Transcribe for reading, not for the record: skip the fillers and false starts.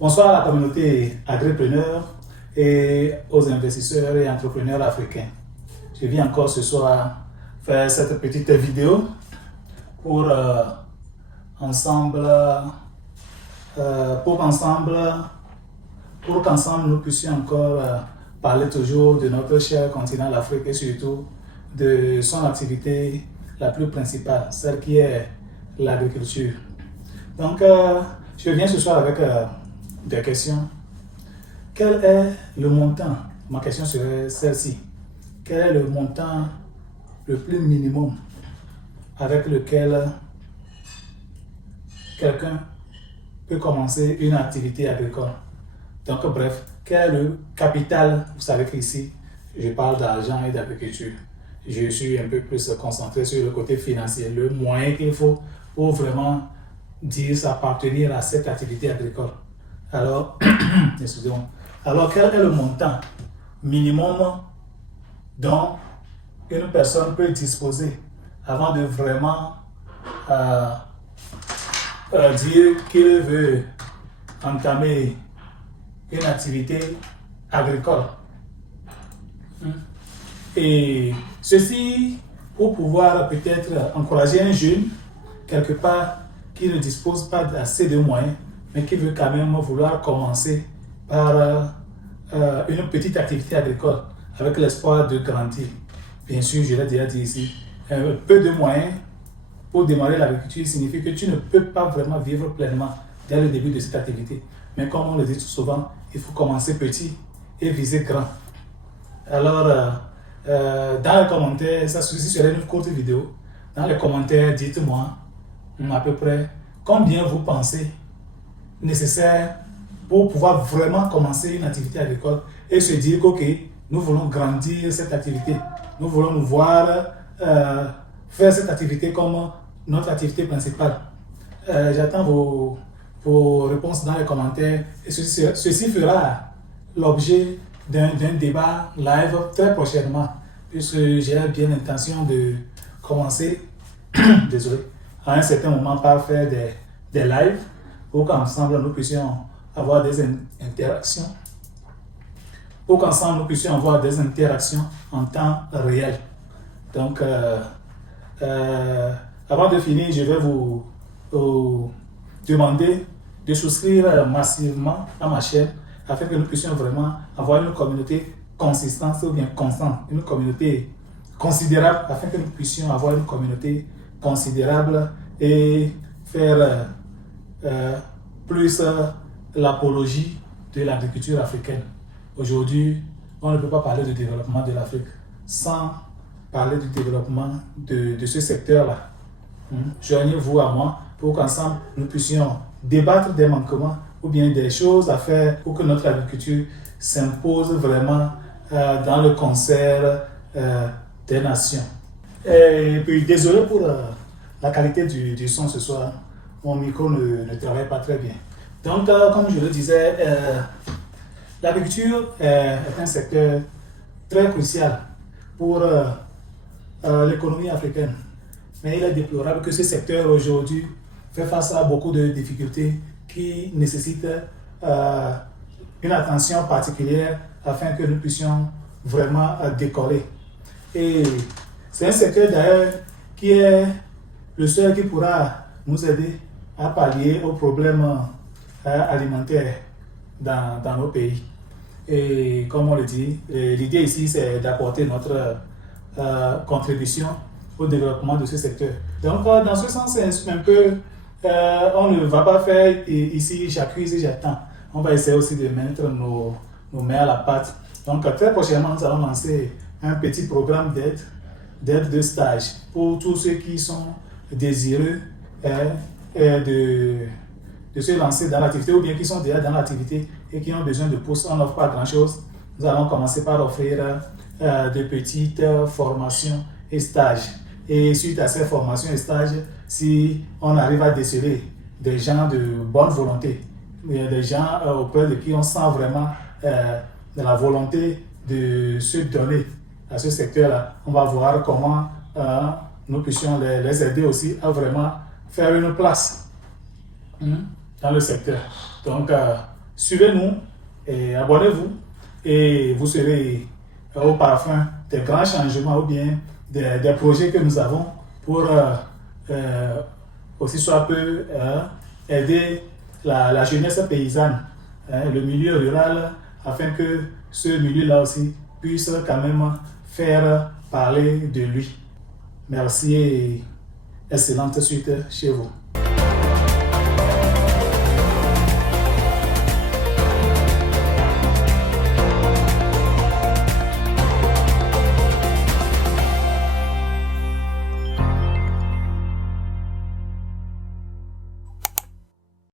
Bonsoir à la communauté agripreneur et aux investisseurs et entrepreneurs africains. Je viens encore ce soir faire cette petite vidéo pour ensemble, pour qu'ensemble nous puissions encore parler toujours de notre cher continent, l'Afrique, et surtout de son activité la plus principale, celle qui est l'agriculture. Donc, je viens ce soir avec des questions. Quel est le montant? Ma question serait celle-ci. Quel est le montant le plus minimum avec lequel quelqu'un peut commencer une activité agricole? Donc, bref, quel est le capital? Vous savez qu'ici, je parle d'argent et d'agriculture. Je suis un peu plus concentré sur le côté financier, le moyen qu'il faut pour vraiment dire s'appartenir à cette activité agricole. Alors, excusez-moi. Alors, quel est le montant minimum dont une personne peut disposer avant de vraiment dire qu'il veut entamer une activité agricole? Et ceci pour pouvoir peut-être encourager un jeune quelque part qui ne dispose pas d'assez de moyens, mais qui veut quand même vouloir commencer par une petite activité agricole avec l'espoir de grandir. Bien sûr, je l'ai déjà dit ici, peu de moyens pour démarrer l'agriculture signifie que tu ne peux pas vraiment vivre pleinement dès le début de cette activité. Mais comme on le dit tout souvent, il faut commencer petit et viser grand. Alors, dans les commentaires, ça serait une courte vidéo. Dans les commentaires, dites-moi à peu près combien vous pensez nécessaire pour pouvoir vraiment commencer une activité agricole et se dire qu'ok, nous voulons grandir cette activité. Nous voulons nous voir faire cette activité comme notre activité principale. J'attends vos réponses dans les commentaires et ceci fera l'objet d'un débat live très prochainement, puisque j'ai bien l'intention de commencer désolé, à un certain moment par faire des lives pour qu'ensemble nous puissions avoir des interactions, en temps réel. Donc, avant de finir, je vais vous demander de souscrire massivement à ma chaîne afin que nous puissions vraiment avoir une communauté consistante ou bien constante, une communauté considérable, afin que nous puissions avoir une communauté considérable et faire plus l'apologie de l'agriculture africaine. Aujourd'hui, on ne peut pas parler du développement de l'Afrique sans parler du développement de ce secteur-là. Joignez-vous à moi pour qu'ensemble nous puissions débattre des manquements ou bien des choses à faire pour que notre agriculture s'impose vraiment dans le concert des nations. Et puis désolé pour la qualité du son ce soir, mon micro ne travaille pas très bien. Donc comme je le disais, l'agriculture est un secteur très crucial pour l'économie africaine. Mais il est déplorable que ce secteur aujourd'hui fait face à beaucoup de difficultés qui nécessitent une attention particulière afin que nous puissions vraiment décoller. Et c'est un secteur d'ailleurs qui est le seul qui pourra nous aider à pallier aux problèmes alimentaires dans nos pays. Et comme on le dit, l'idée ici c'est d'apporter notre contribution au développement de ce secteur. Donc dans ce sens, c'est un peu, on ne va pas faire ici j'accuse et j'attends. On va essayer aussi de mettre nos mains à la pâte. Donc très prochainement, nous allons lancer un petit programme d'aide de stage pour tous ceux qui sont désireux de se lancer dans l'activité ou bien qui sont déjà dans l'activité et qui ont besoin de pouces. On n'offre pas grand-chose. Nous allons commencer par offrir de petites formations et stages. Et suite à ces formations et stages, si on arrive à déceler des gens de bonne volonté, des gens auprès de qui on sent vraiment de la volonté de se donner à ce secteur-là, on va voir comment nous puissions les aider aussi à vraiment faire une place dans le secteur. Donc, suivez-nous et abonnez-vous et vous serez au parfum des grands changements ou bien des projets que nous avons pour aussi soit peu aider la jeunesse paysanne, le milieu rural, afin que ce milieu-là aussi puisse quand même faire parler de lui. Merci et excellente suite chez vous.